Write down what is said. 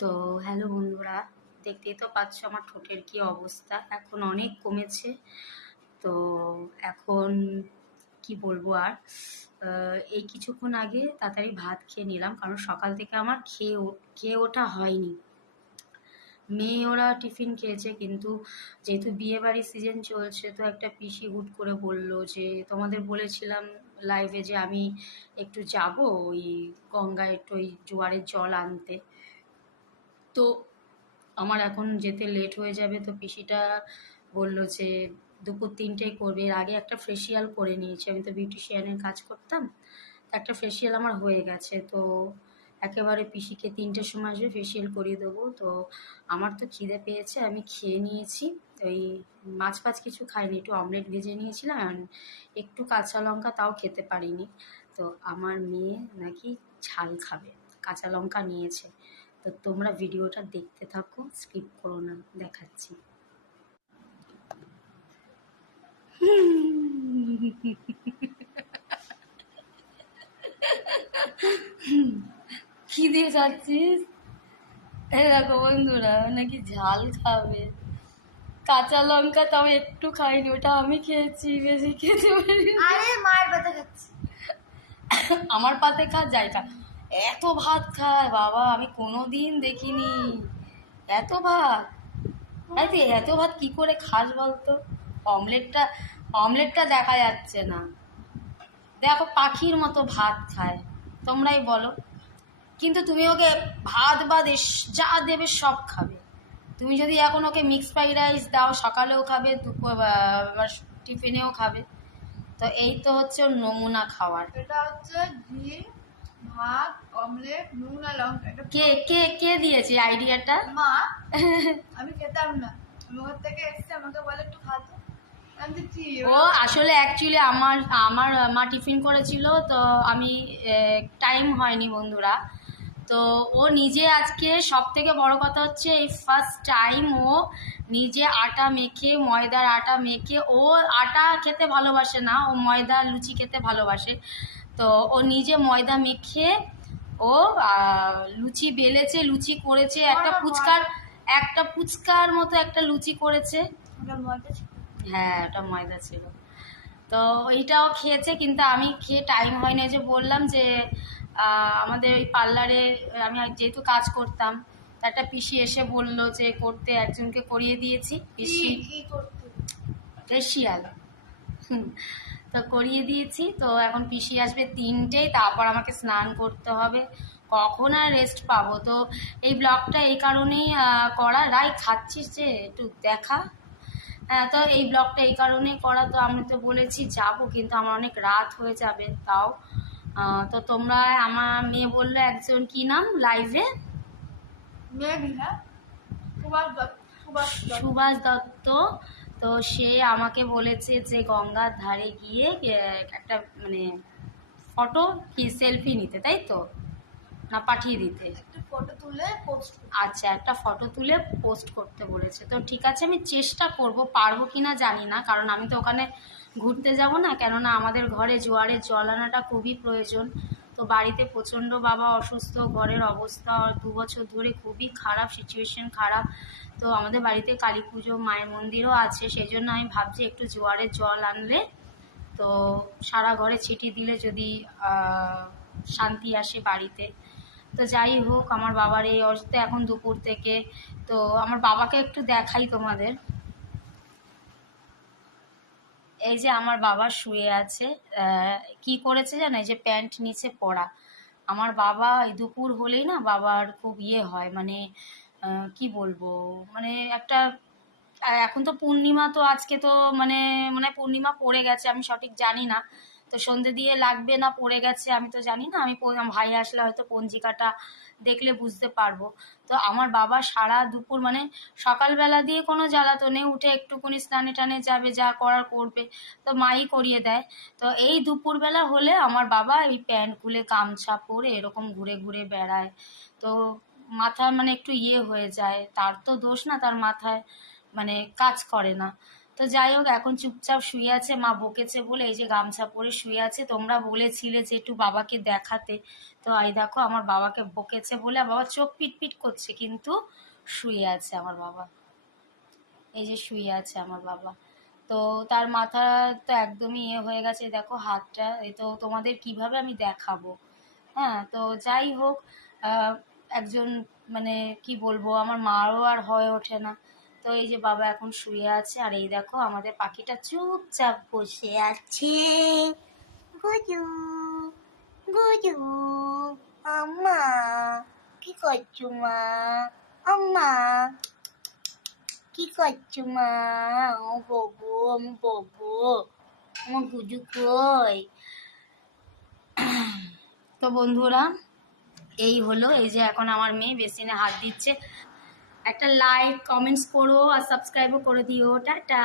তো হ্যালো বন্ধুরা, দেখতেই তো পাচ্ছ আমার ঠোঁটের কি অবস্থা। এখন অনেক কমেছে। তো এখন কি বলবো আর, এই কিছুক্ষণ আগে তাড়াতাড়ি ভাত খেয়ে নিলাম, কারণ সকাল থেকে আমার খেয়ে ওঠা হয়নি। মেয়ে ওরা টিফিন খেয়েছে, কিন্তু যেহেতু বিয়ে বাড়ির সিজন চলছে, তো একটা পিসি হুট করে বলল যে তোমাদের বলেছিলাম লাইভে যে আমি একটু যাব ওই গঙ্গায় একটু ওই জোয়ারের জল আনতে। তো আমার এখন যেতে লেট হয়ে যাবে, তো পিসিটা বলল যে দুপুর 3টেয় করবে। এর আগে একটা ফেসিয়াল করে নিয়েছি, আমি তো বিউটিশিয়ানের কাজ করতাম, তো একটা ফেসিয়াল আমার হয়ে গেছে। তো একেবারে পিসিকে 3টের সময় আসবে, ফেসিয়াল করিয়ে দেবো। তো আমার তো খিদে পেয়েছে, আমি খেয়ে নিয়েছি। ওই মাছ ফাছ কিছু খাইনি, একটু অমলেট ভেজে নিয়েছিলাম, আর একটু কাঁচা লঙ্কা, তাও খেতে পারিনি। তো আমার মেয়ে নাকি ঝাল খাবে, কাঁচা লঙ্কা নিয়েছে। তো তোমরা ভিডিওটা দেখতে থাকো, স্কিপ করো না, দেখাচ্ছি। কি দিয়ে খাচ্ছিস? এই দেখো বন্ধুরা, নাকি ঝাল খাবে, কাঁচা লঙ্কা তাও একটু খাইনি, ওটা আমি খেয়েছি, বেশি খেতে পারি। আরে মায়ের পাতা খাচ্ছি। আমার পাতে খা, যাই খা, এত ভাত খায় বাবা, আমি কোনোদিন দেখিনি এত ভাত। আরে তুই এত ভাত কি করে খাস বলতো? অমলেটটা অমলেটটা দেখা যাচ্ছে না, দেখো পাখির মতো ভাত খায়। তোমরাই বলো। কিন্তু তুমি ওকে ভাত বা যা দেবে সব খাবে। তুমি যদি এখন ওকে মিক্স ফ্রাইড রাইস দাও, সকালেও খাবে, দুপুর টিফিনেও খাবে। তো এই তো হচ্ছে ওর নমুনা খাওয়ার। এটা হচ্ছে ঘি, ভাত, অমলেট, নুন আর লঙ্কা। এটা কে কে কে দিয়েছে আইডিয়াটা? মা। আমি খেতাম না, আমি ওর থেকে এসেছি, আমাকে বলে একটু খাতো। আমি দিচ্ছি। ও আসলে অ্যাকচুয়ালি আমার আমার মা টিফিন করেছিল, তো আমি টাইম হয়নি বন্ধুরা। তো ও নিজে আজকে, সব থেকে বড় কথা হচ্ছে এই ফার্স্ট টাইম ও নিজে আটা মেখে, ময়দার আটা মেখে, ও আটা খেতে ভালোবাসে না, ও ময়দা লুচি খেতে ভালোবাসে। তো ও নিজে ময়দা মেখে ও লুচি বেলেছে, লুচি করেছে, একটা ফুচকার মতো একটা লুচি করেছে। হ্যাঁ, ওটা ময়দা ছিল। তো এইটাও খেয়েছে, কিন্তু আমি খেয়ে টাইম হয়নি। যে বললাম যে আমাদের ওই পার্লারে আমি যেহেতু কাজ করতাম, তা একটা পিসি এসে বলল যে করতে, একজনকে করিয়ে দিয়েছি। পিসি কি করতে? ফেসিয়াল। তো করিয়ে দিয়েছি। তো এখন পিসি আসবে 3টেয়, তারপর আমাকে স্নান করতে হবে, কখন আর রেস্ট পাবো। তো এই ব্লগটা এই কারণেই করা। রাই খাচ্ছিস যে একটু দেখা। হ্যাঁ, তো এই ব্লগটা এই কারণে করা। তো আমি তো বলেছি যাব, কিন্তু আমার অনেক রাত হয়ে যাবে তাও। তো তোমরা, আমার মেয়ে বললো একজন, কি নাম লাইভে, মেবি, হ্যাঁ, সুভাষ দত্ত। সুভাষ দত্ত। তো সে আমাকে বলেছে যে গঙ্গার ধারে গিয়ে একটা মানে ফটো কি সেলফি নিতে, তাই তো, না পাঠিয়ে দিতে? একটা ফটো তুলে পোস্ট। আচ্ছা, একটা ফটো তুলে পোস্ট করতে বলেছে। তো ঠিক আছে, আমি চেষ্টা করব, পারবো কিনা জানি না, কারণ আমি তো ওখানে ঘুরতে যাব না, কেননা আমাদের ঘরে জোয়ারের জল আনাটা খুবই প্রয়োজন। তো বাড়িতে প্রচণ্ড বাবা অসুস্থ, ঘরের অবস্থা 2 বছর ধরে খুবই খারাপ, সিচুয়েশন খারাপ। তো আমাদের বাড়িতে কালী পুজো, মায়ের মন্দিরও আছে, সেই জন্য আমি ভাবছি একটু জোয়ারের জল আনলে, তো সারা ঘরে ছিটিয়ে দিলে যদি শান্তি আসে বাড়িতে। তো যাই হোক, আমার বাবার এই অবস্থা এখন দুপুর থেকে। তো আমার বাবাকে একটু দেখাই তোমাদের। এই যে আমার বাবা শুয়ে আছে, কি করেছে জানো, এই যে প্যান্ট নিচে পরা। আমার বাবা এই দুপুর হলেই না, বাবার খুব ইয়ে হয়, মানে কি বলবো, মানে একটা এখন তো পূর্ণিমা, তো আজকে তো মানে মানে পূর্ণিমা পড়ে গেছে, আমি সঠিক জানি না। তো সন্ধে দিয়ে লাগবে না পড়ে গেছে আমি তো জানি না। আমার ভাই আসলে হয়তো পঞ্জিকাটা দেখলে বুঝতে পারবো। তো আমার বাবা সারা দুপুর মানে সকালবেলা দিয়ে কোনো জ্বালাতনে, উঠে একটুকুনি স্নানে টানে যাবে, যা করার করবে, তো মাই করিয়ে দেয়। তো এই দুপুরবেলা হলে আমার বাবা এই প্যান্ট খুলে গামছা পরে এরকম ঘুরে ঘুরে বেড়ায়। তো মাথা মানে একটু ইয়ে হয়ে যায়, তার তো দোষ না, তার মাথায় মানে কাজ করে না। তো যাই হোক এখন চুপচাপ শুয়ে আছে, মা বকেছে বলে এই যে গামছা পরে শুয়ে আছে। তোমরা বলেছিলে যে একটু বাবাকে দেখাতে, তো এই দেখো আমার বাবাকে বকেছে বলে বাবা চোখ পিটপিট করছে, কিন্তু শুয়ে আছে আমার বাবা, এই যে শুয়ে আছে আমার বাবা। তো তার মাথা তো একদমই হয়ে গেছে, দেখো হাতটা, এ তো তোমাদের কিভাবে আমি দেখাবো। হ্যাঁ, তো যাই হোক, আহ, একজন মানে কি বলবো, আমার মারও আর হয়ে ওঠে না। তো এই যে বাবা এখন শুয়ে আছে, আর এই দেখো আমাদের পাখিটা চুপচাপ বসে আছে। গুজু গুজু, আম্মা কি করছো মা? আম্মা কি করছো মা? ও বাবু, আমি বাবু, আমার গুজু কই? তো বন্ধুরা, এই হলো, এই যে এখন আমার মেয়ে বেসিনে হাত দিচ্ছে। একটা লাইক কমেন্টস করো আর সাবস্ক্রাইবও করে দিও। টাটা।